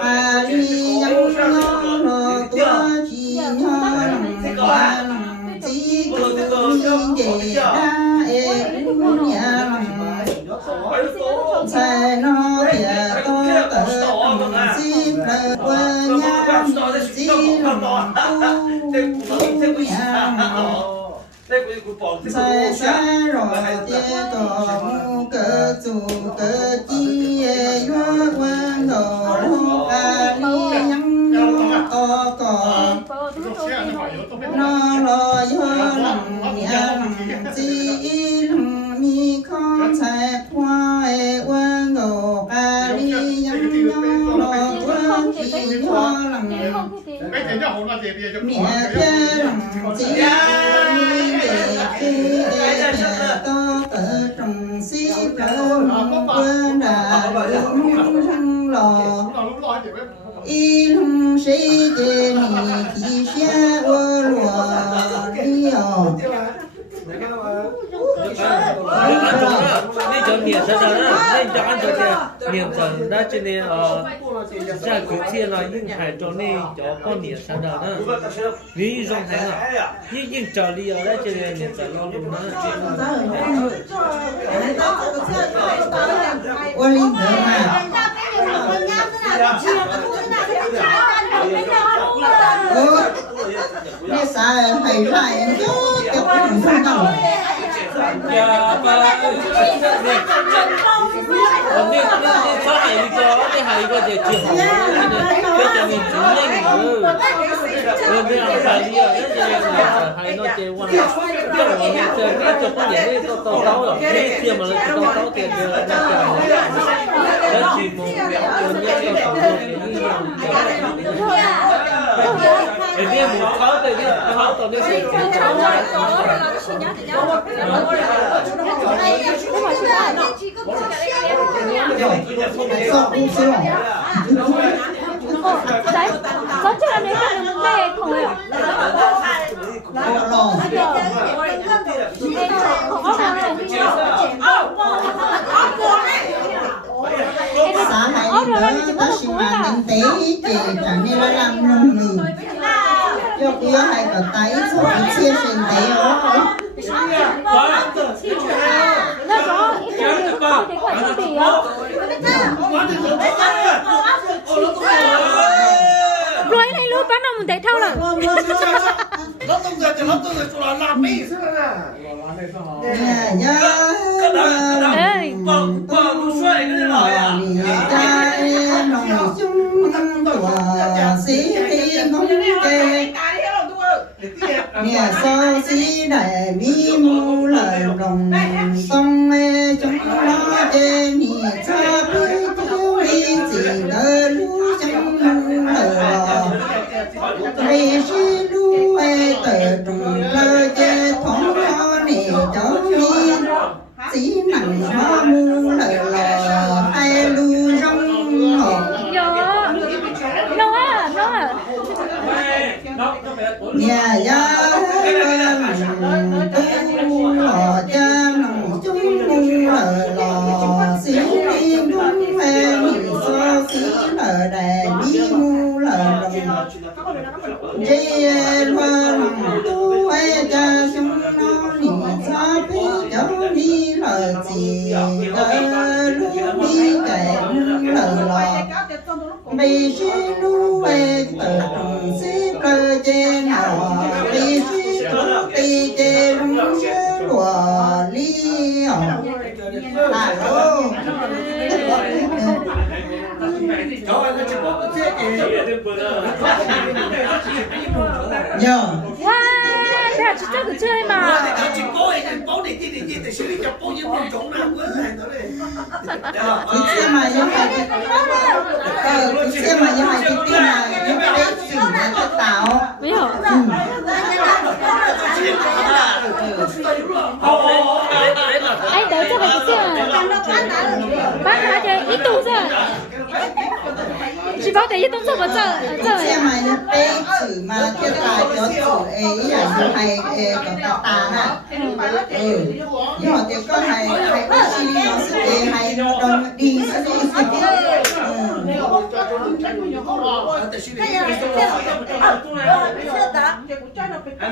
à đi nhắm nó lo tua chi nhỏ lòng chỉ tu về đa e u nhà lòng sai nó địa to tờ tâm chỉ lờ qua nhà chỉ lòng tu nhà sai sai rồi tia cò mu cỡ chu cỡ chi e yo quan đồ a đi nhắm to cò nó lo yo lòng nhà lòng chỉ lòng mi khó sai qua e quan đồ a đi nhắm lo qua chỉ yo lòng mẹ cha lòng chỉ mi để to cỡ trồng xí lỡ quên đà lưng lò y lung sĩ chế ni chỉ xe ô lùa đi ở nên cho niệm thật đó nên cho ăn cho niệm thật đó cho nên ra cuộc chiến là những hải cho nên cho con niệm thật đó vì dòng thành là những trò đi ở đây cho nên niệm thật lo luôn ô linh nữa mà nè sai thầy lại chứ cái cũng không đâu nên có hai cái để chỉ học cái cho mình chính nhanh rồi nên là phải đi ở đây là hay nó chơi quan cái là mình chơi cái cho có những cái tao tao rồi cái kia mà tao tao tiền được đó chỉ một những cái tao cái kia một khó thì cái khó tao nó sẽ đấy có chuyện là nếu mà nó về không rồi xã hội nữa ta sinh hoạt kinh tế thì chẳng nên là làm nông nghiệp cho kia hay có tay số chia sẻ tế đó nó có ít người thì quả cho tỷ rồi này luôn bán nào mình thấy thâu là nó tung ra cho nó tung ra cho nó làm gì thế này nè dạ sông chúng nó trên nhị cha bí chú đi chỉ ngờ lũ trong lờ vì si lũ tờ trùng lơ chê thống nó nề cháu đi chỉ nặng hoa mu lờ hai lũ trong nhà gia tu lò cha nòng chúng lò xí đi đúng em so xí lờ đè đi mu lờ đồng dây loa nòng tu cha chúng nó nỉ sa bí cháu đi lờ gì lú đi kèm lờ lò bây xí lú tờ trùng xí lờ chê nào bây xí lú tì chê lúng lùa li alo Wow, thế là chị chắc được chơi mà. chị xem mà giống vậy chị xem mà giống vậy chị tin là những cái đấy gì mà tất tạo biết không? Anh đấy cho phải chị xem bác nói chơi ít tu rồi chị bảo để ít tu rồi mà chờ xem mà những cái chữ mà thiên tài cho chữ ấy là như hay có tà nè nhưng mà tiếng con này hay chi nó sẽ hay nó đông đi sẽ đi anh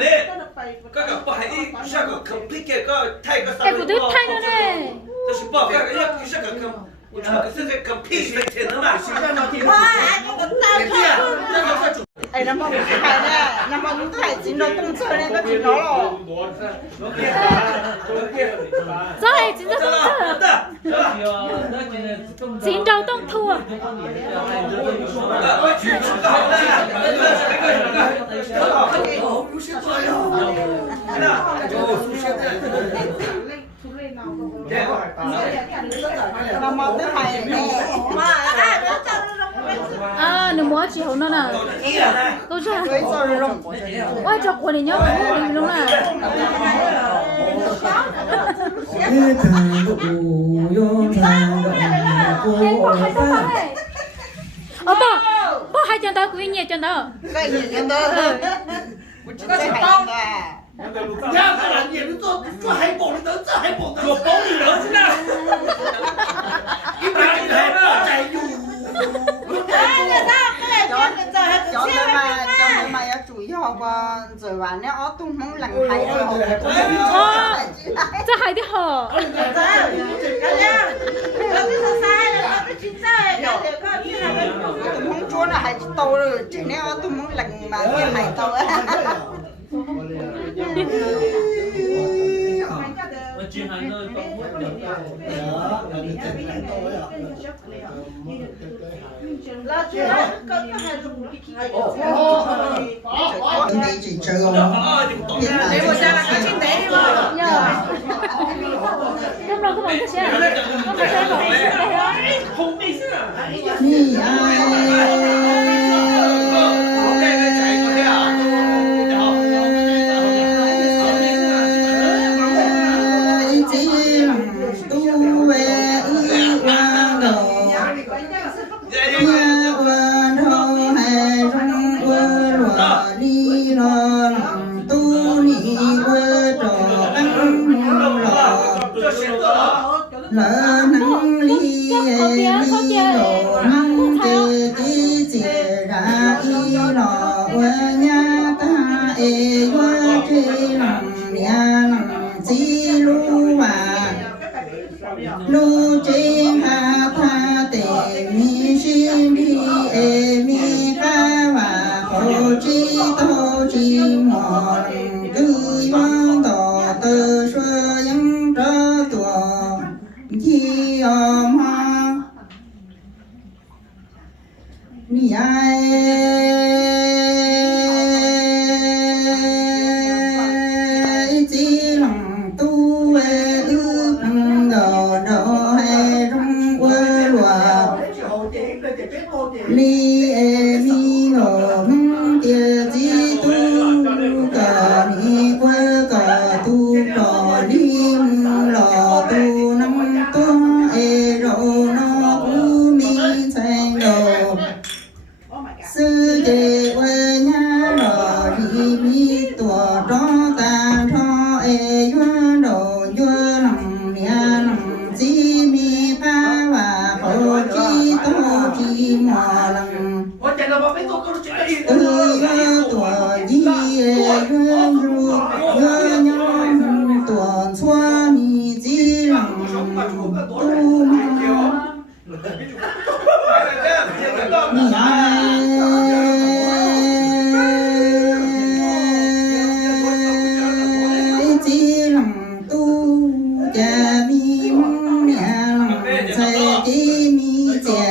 đi có gặp phải đi sao có complicated có thay có sao em cũng thích thay nữa nè这是报表，人家不是个我这个是个屁的钱的嘛，是这样的。哎，那么还呢，那么你还进到动车那个进到了。rồi chính ra chính đâuต้องthua à nếu mua chỉ hồn nó nè tôi cho ôi cho quần này nhá đi luôn nè bố hai chân đó quý nhẹ chân đó cái gì chân đó nó chỉ to呀，他让你们做海宝的，做海宝的，做保利人是吧？你哪里来的？在有。cho nên mà chủ yếu là rồi bạn nó ở tung mong lằng hay rồi这还得好tung mong chúa là hay to rồi chỉ nếu ở tung mong lằng mà cái hay to đi chỉ chơi không? Để một cha là có chín tế đi mà. Hôm nay các bạn có xem? Không có xem không? Nhi ai? Lỡ nắng ly lộ mong tê tí chê ra y lọ quê nhà ta ê quê trê lòng nhà lòng chi lu à lu chê ha tha tê mi xin đi ê mi ca và khổ chi tô chi mò tư văn tỏ tơ xua yang trơ tùa chi ma ni ai chi lòng tu ư chỉ lòng tu cha mi mong nhà lòng sẽ chỉ mi chè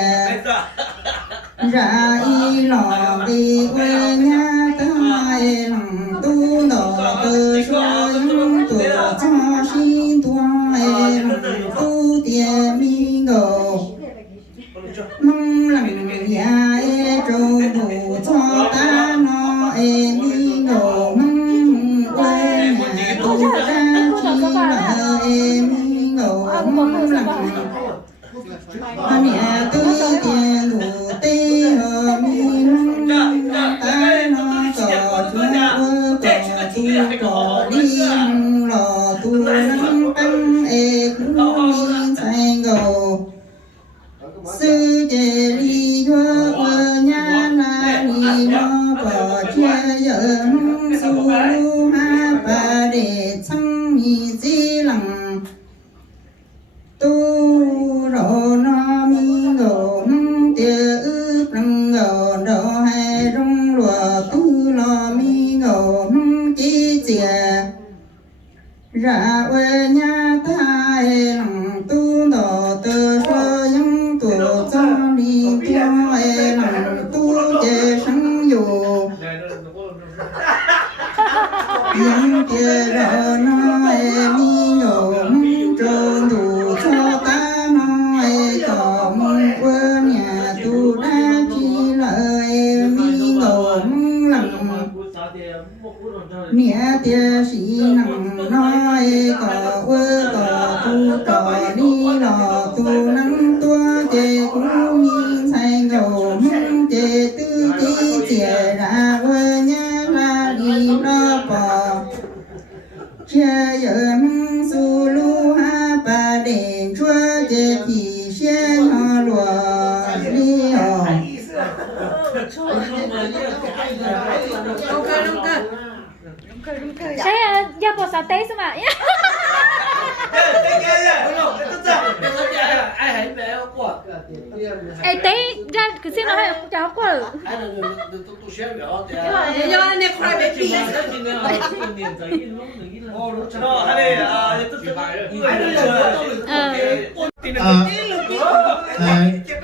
ra y lò đi quê nhà tai lòng tu nọ từ cho những tuổi cho xin tuổi lòng tu tiền mi ngộ mong lòng nhà e trâu đủ cho ta nó e mi ngộ mong quê nhà tu ra chi là e mi ngộ mong lòng mẹ tư tiền đủ tê hờ mi mong ta nó cỏ chúa cỏ tu cỏ đi lò tu nắng tăng e cũng mi chạy ngầu sư chế li hứa quơ nhà la li nó cỏ chia giờ su lu ha ba để chăng mi di lằng tu rô nó mi ngộ tia ướp răng ngộ đồ hai rong lùa tu lo mi ngộ chi chìa ra quê nhà tai lòng tu đồ tơ sơ những tuổi cho đi cho e lòng tu chê sáng dù những kia rồi nó e mi ngộ trơn đủ cho ta nó e có mong quê nhà tu đã chi lời mi ngộ lòng mẹ tia sĩ nằng nói có quê có tu trò đi lò tu nắng tua chê cú mi say dầu mong chê tư chi chè ra quê nhà la đi lo bò chê giờ mong su lu ha ba đền chúa chê chỉ xe nhỏ lùa đi hò Saya Japo sate sama ya. Té ra cứ xem nó hay cháu quá rồi. giờ này khoai bé pì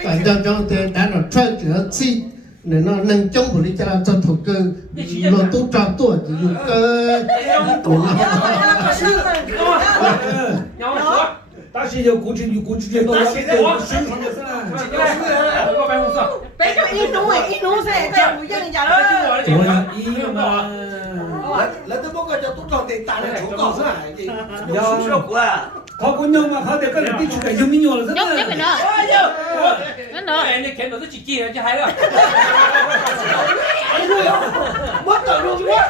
bản thân trong thế đã nó chơi chữa chi nên nó nâng chống của đi cho thủ cơ lo tu trò tuổi thì dùng cơ của nó但是有过去这都要我宣传的是啦，我办公室。bé cho in đúng rồi in đúng rồi cái người dân nhà đó做呀，一嘛。来这么个叫都找得打的球告诉俺，有效果啊！เขาคนยังมาเขาเด็กก็เลยติดชุดแต่ยังไม่ยอมเลย Nhóc nhóc phải nói. Nó nói. Này kén nó rất chỉ kia chứ hay rồi. Mất rồi luôn quá.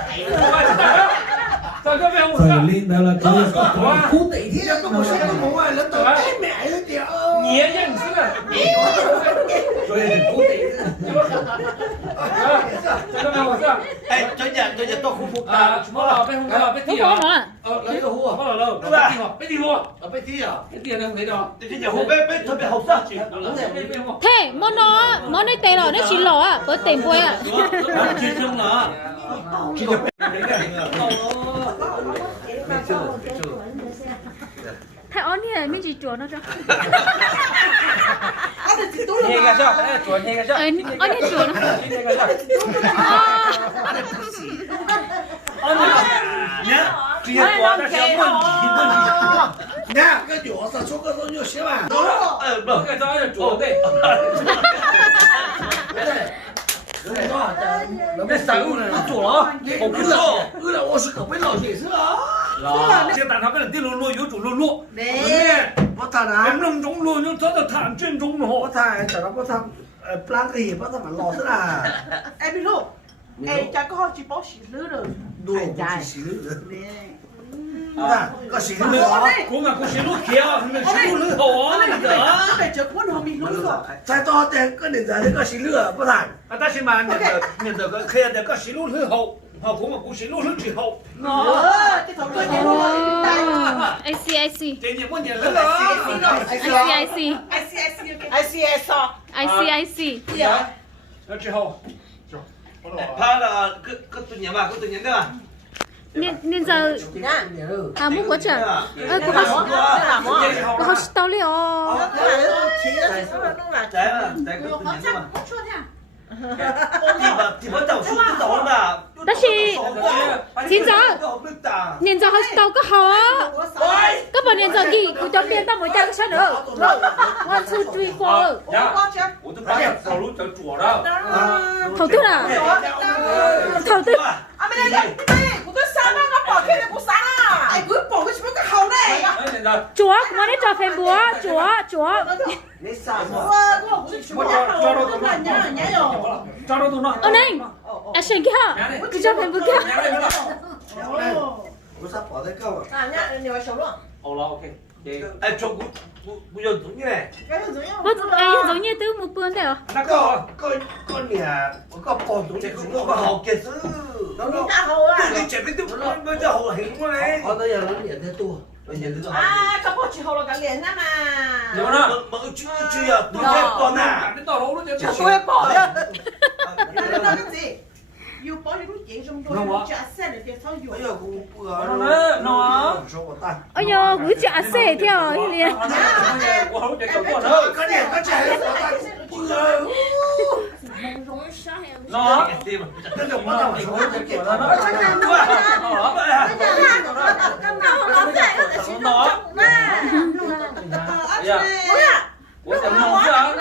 Sao có vẻ không Thời sao? lên đó là cái Cú tỷ thế là tôi một số tôi muốn là lớn tới cái mẹ nữa kìa. Nhía chứ không xưa. rồi cú tỷ. Sao có vẻ không sao? Ê, cho nhà tôi không phục À, mất rồi, bé không sao, bé Không tí có à? mà. lấy đồ hùa. Mất rồi đâu, bé tí hùa. Bé tí à? Cái tiền này không thấy đâu. Thì nhà hùa bé thôi bé học sao? Thế món này tệ rồi nó chỉ lỏ à, có tiền quê à. Chỉ thương nó. Chỉ là Thế ón này mình chỉ chuột nó cho. Nhẹ cái sao? Chuột nhẹ cái sao? Ón này chuột nó. Nhẹ cái sao? nhá, chỉ là quả đã xem quân nhá, cái chỗ sao số cái số nhiều xíu mà. Đó, cái đó là chuột đấy. cái sáu này nó chuột đó, một cái là我是可被老解释啊。现在他们的地路路有主路路，我谈啊，人龙中路有这个谈卷中路。我谈，แต่เราก็ทำปลากระหิบก็ทำมันหล่อซะนะ em biết luôn em cha có chỉ bỏ xịt lứa rồi ดูมันสีเหลืองก็สีเหลือง 我们过去路桥，他们是路头啊，那个。 phải chợ quân họ mình luôn rồi ใช่ต่อแต่ก็เนี่ยแต่ก็สีเหลืองก็ทำ 啊，但是嘛，那个可以那个西路很好， họ cũng mà cũng chỉ lúc chỉ hậu cái thằng tôi nhớ luôn. I see. trên những món nhà lớn là I see. I see. nó chỉ hậu Phá là có tụi nhà bà, có tụi nhà đó. nên giờ à muốn quá trời có học tao liền thì bắt đầu xuống cái tổ là đó chị xin giờ nên giờ học tao có học các bạn nên giờ gì cứ cho tiền tao mới trả cái sao nữa 1 2 3 4 我都把手撸成左了。头对了，头对。 À mày đây, của tôi sáng nó bỏ kia của sáng à. Ai cứ bỏ cái cái khẩu này. Chúa, mà đấy cho phèn búa, chúa. Lấy sao mà? Cho nó tụi nó. Ơ này, à xin kia, cứ cho phèn búa kia. Ủa sao bỏ tới câu à? À nhá, nhiều số luôn. Ồ là ok. Ai cho cũng giống như này. Giống như từ một bữa đấy à? Nó có nhà, có bồn tụi này cũng có học kia chứ. Nó đi chạy với tụi nó cho học hình quá này. Họ tới giờ nó nhận theo tua. À, các bố chỉ học là cả liền á mà. Đúng rồi. Mà chưa tôi ghép con à. Cái tàu lỗ nó Chả tôi bỏ á. Nó nói cái gì? Yêu bỏ những cái chuyện trong tôi chả xem được sao yêu. Bây giờ cũng nó. Ôi nhờ, cứ chả xể theo cái liền. Có điểm có trẻ. Nó. Nó đừng bắt đầu số cái kiểu đó. Nó. Ủa, chẳng ngon sao?